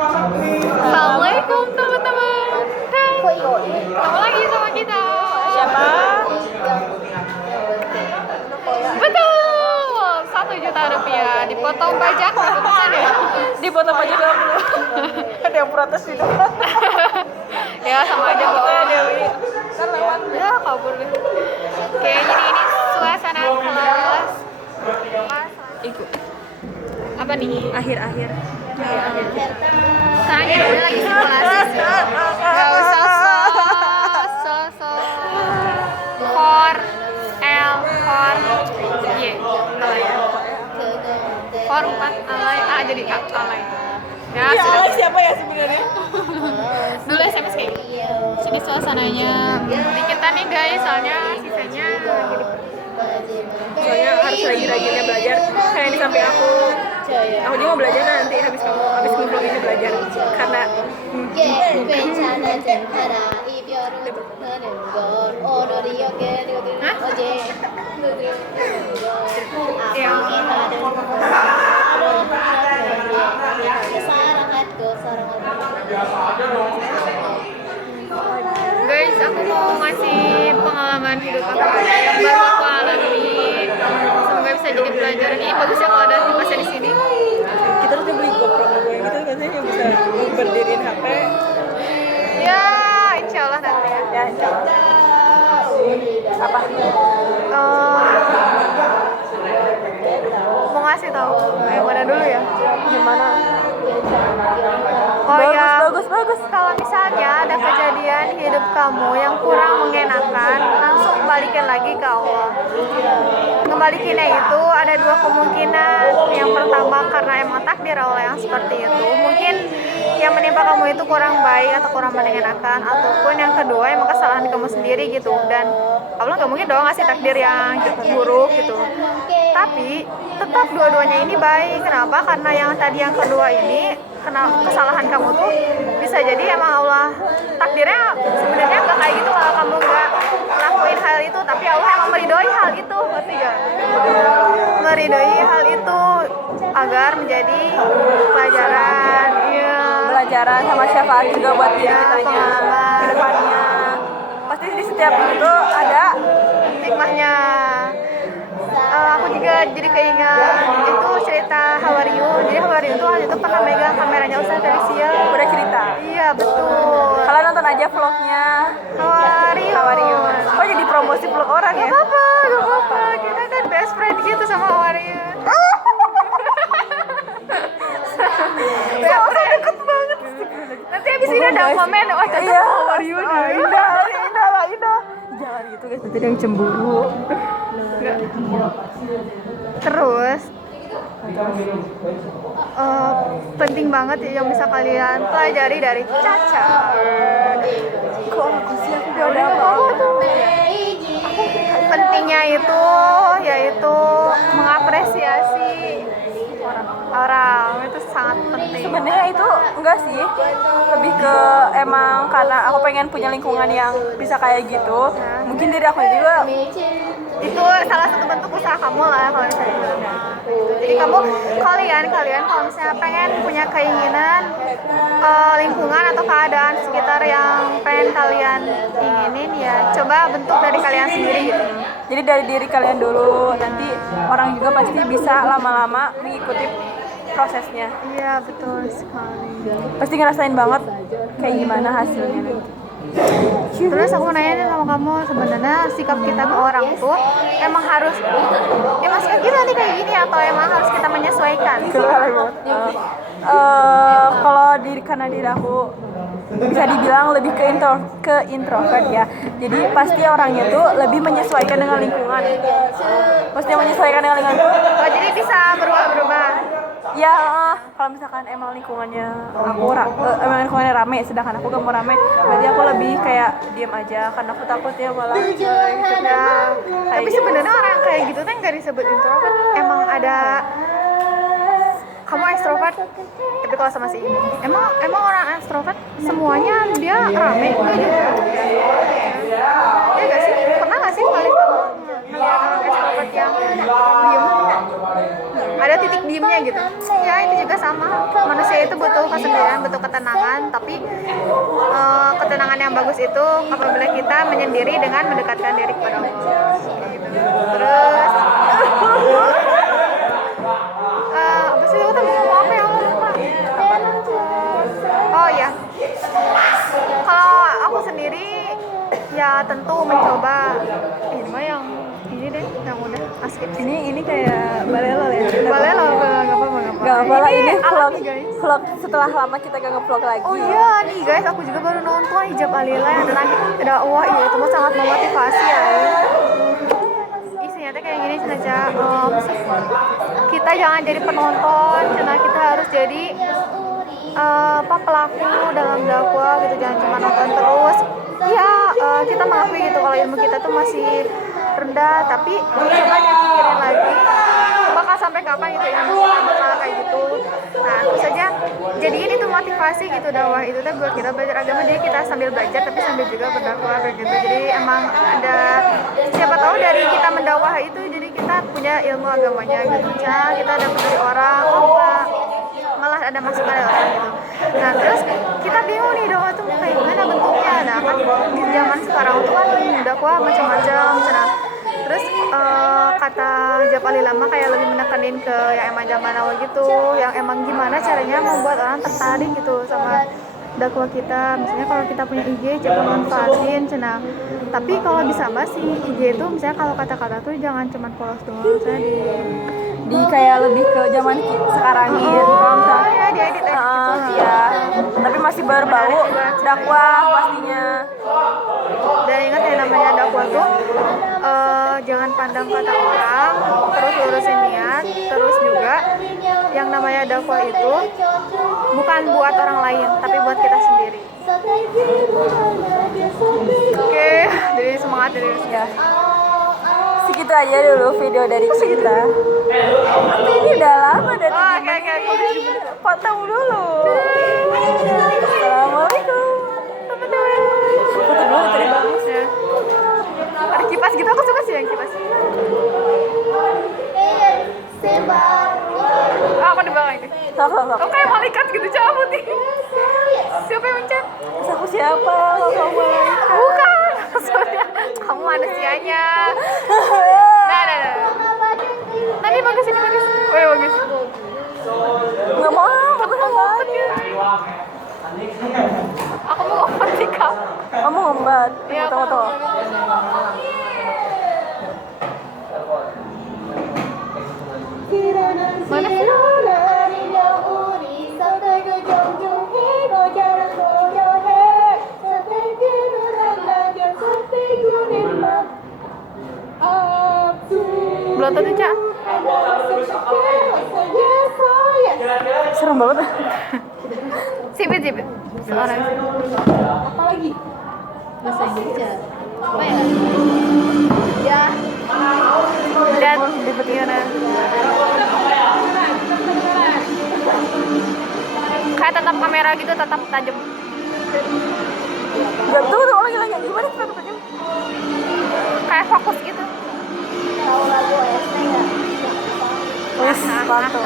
Assalamualaikum teman-teman. Ketemu lagi sama kita. Siapa? Betul, 1 juta rupiah. Dipotong pajak berapa persen ya? Dipotong pajak 20. Ada yang protes itu. Ya sama aja bohong. Dewi. Kan lewat. Ya kabur deh. Oke, jadi ini suasana kelas. Ikut. Apa nih? Akhir-akhir. Sekarang kita udah lagi simulasi sih. Gak usah so for L for Y alay ya. For 4 alay A jadi K alay. Ya Ya, sudah. Alex siapa ya sebenarnya? Dulu SMS kayak gitu. Sini suasananya di kita nih guys, soalnya sisanya jadi Soalnya harus rajin-rajinnya belajar. Kayak di samping aku juga mau belajar nanti habis vlog ini belajar karena guys, aku mau ngasih pengalaman hidup aku yang baru aku alami. Semoga bisa jadi pelajaran. Ini bagus ya kalau ada masnya di sini. kita harus beli GoPro yang gitu kan sih yang bisa berdiriin HP. Ya, insya Allah nanti ya. Ya, insya Allah. Apa? Mau ngasih tahu yang mana dulu ya? Gimana? Oh Bagus, ya, bagus. kalau misalnya ada kejadian hidup kamu yang kurang mengenakan, langsung balikin lagi ke Allah. Ngebalikinnya itu ada 2 kemungkinan. Yang pertama karena emang takdir Allah yang seperti itu. Mungkin yang menimpa kamu itu kurang baik atau kurang mengenakan, ataupun yang kedua emang kesalahan kamu sendiri gitu. Dan Allah nggak mungkin dong ngasih takdir yang buruk gitu. Tapi tetap dua-duanya ini baik. Kenapa? Karena yang tadi yang kedua ini kesalahan kamu tuh bisa jadi emang Allah takdirnya sebenarnya nggak kayak gitu kalau kamu nggak lakuin hal itu, tapi Allah emang meridoi hal itu, ngerti gak? Meridoi hal itu agar menjadi pelajaran, iya, Pelajaran sama syafaat juga buat diri ya, kitanya pengalaman ke depannya. Pasti di setiap itu ada hikmahnya. Aku juga jadi keingat itu cerita Hawariu. Jadi Hawariu itu waktu itu pernah megang kameranya Ustaz Felicia. udah cerita. Iya betul. Kalian nonton aja vlognya Hawariu. Kok jadi promosi vlog orang ya? Gak apa-apa. Kita kan best friend gitu sama Hawariu. Best friend deket banget. Nanti abis ini ada komen, wah cocok Iya, sama Hawariu. Indah. Jangan gitu guys, nanti ada yang cemburu. Nggak. Terus penting banget yang bisa kalian pelajari dari Caca. Kok aku sih aku gak ada apa-apa. Pentingnya itu yaitu mengapresiasi orang itu sangat penting. Sebenarnya itu enggak sih, lebih ke emang karena aku pengen punya lingkungan yang bisa kayak gitu. Mungkin diri aku juga Itu salah satu bentuk usaha kamu lah kalau misalnya bilang. Jadi kalian kalau misalnya pengen punya keinginan lingkungan atau keadaan sekitar yang pengen kalian inginin, ya coba bentuk dari kalian sendiri gitu. jadi dari diri kalian dulu, nanti orang juga pasti bisa lama-lama mengikuti prosesnya. Iya betul sekali. Pasti ngerasain banget kayak gimana hasilnya nanti. Terus aku mau nanya nih sama kamu, sebenarnya sikap kita ke orang tuh emang harus emang sikap kita nih kayak gini atau emang harus kita menyesuaikan? Kalau karena diri aku bisa dibilang lebih ke introvert ya. Jadi pasti orangnya tuh lebih menyesuaikan dengan lingkungan. Pasti menyesuaikan dengan lingkungan. Oh, jadi bisa berubah-berubah. Ya, kalau misalkan emang lingkungannya emang lingkungannya rame, sedangkan aku gak mau rame, berarti aku lebih kayak diam aja karena aku takut ya malah. Tapi sebenarnya orang kayak gitu kan nggak disebut introvert. Emang ada kamu extrovert, tapi kalau sama si ini emang orang extrovert semuanya dia rame gitu. Ya gak sih? Pernah gak sih kali kamu ngeliat orang extrovert yang diem? Ada titik diemnya gitu. Ya itu juga sama. Manusia itu butuh kesendirian, butuh ketenangan, tapi ketenangan yang bagus itu apabila kita menyendiri dengan mendekatkan diri kepada Allah. Terus apa sih aku tadi ngomong apa ya, Allah lupa. Oh ya, kalau aku sendiri ya tentu mencoba ini mah yang ini deh, yang udah asik. Ini kayak balelo ya. Boleh lah, nggak apa-apa. Gak apa lah, ini vlog, alam nih, guys. vlog setelah lama kita gak nge-vlog lagi. Oh iya nih guys, aku juga baru nonton Hijab Alila yang tentang dakwah. Iya, itu mah sangat memotivasi ya. Isinya tuh kayak gini saja. Kita jangan jadi penonton, karena kita harus jadi pelaku dalam dakwah gitu, jangan cuma nonton terus. Ya kita mengakui gitu kalau ilmu kita tuh masih rendah, tapi coba deh pikirin lagi bakal sampai kapan gitu ya bakal kayak gitu. Nah terus aja jadiin itu motivasi gitu, dakwah itu tuh buat kita belajar agama, jadi kita sambil belajar tapi sambil juga berdakwah kayak gitu. Jadi emang ada, siapa tahu dari kita mendakwah itu jadi kita punya ilmu agamanya gitu ya, kita dapat dari orang, oh enggak, malah ada masukan dari orang gitu. Nah terus kita bingung nih dakwah tuh kayak gimana bentuknya. Nah kan di zaman sekarang tuh kan dakwah macam-macam. Nah terus kata Hijab Alila mah kayak lebih menekenin ke yang emang zaman awal gitu, yang emang gimana caranya membuat orang tertarik gitu sama dakwah kita. Misalnya kalau kita punya IG, coba manfaatin cenah. Tapi kalau bisa mbak sih IG itu misalnya kalau kata-kata tuh jangan cuma polos doang, misalnya Di kayak lebih ke zaman sekarang gitu. Kalau misalnya ya diedit gitu. ya, tapi masih berbau dakwah pastinya. Dan ingat ya namanya dakwah tuh jangan pandang kata orang, terus lurusin niat, terus juga yang namanya dakwah itu bukan buat orang lain, tapi buat kita sendiri. Oke, jadi semangat dari Ya. Segitu aja dulu video dari kita. Tapi ini udah lama dari potong dulu. Assalamualaikum. Foto dulu tadi bagus ya. Ada kipas gitu, aku suka sih yang kipas. Aku di bawah ini. Sok. Kamu kayak malaikat gitu, cabut nih. Siapa yang mencet? Terus aku siapa? Kamu malaikat. Bukan, maksudnya kamu manusianya. Nah. Nah, ini bagus, ini bagus. Wih, bagus. Nggak mau, bagus lagi. Aku mau open di kamu. Kamu ngombat. Iya, Tunggu. Mana sih? Belum tentu, Cak. Serem banget. Sipit. Seorang. Apa lagi? Bahasa Indonesia. Apa ya? Ya. Dan gimana? Kayak tetap kamera gitu, tetap tajam. Gak tuh lagi gimana tetap tajam? Kayak fokus gitu. Tahu lagu OST nggak? Wes, mantap.